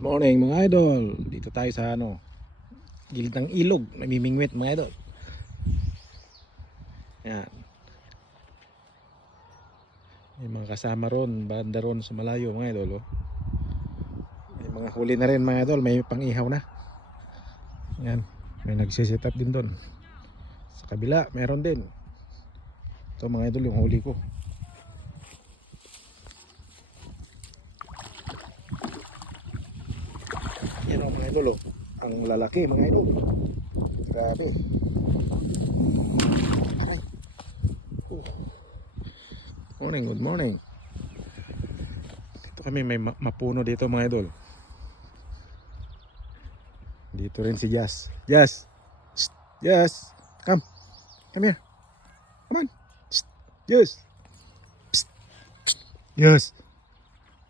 Morning mga idol. Dito tayo sa gilid ng ilog, namimingwit mga idol. Yan. May mga kasama ron, banda ron sa malayo mga idol. Oh. May mga huli na rin mga idol, may pang-ihaw na. Yan. May nagsisit up din doon. Sa kabila, meron din. Ito mga idol yung huli ko. Yan o mga idol oh. Ang lalaki mga idol. Grabe. Aray. Morning, good morning. Dito kami may mapuno dito mga idol. Dito rin si Jazz. Jazz. Shh. Jazz. Come. Come here. Come on. Shh. Jazz. Psst. Jazz.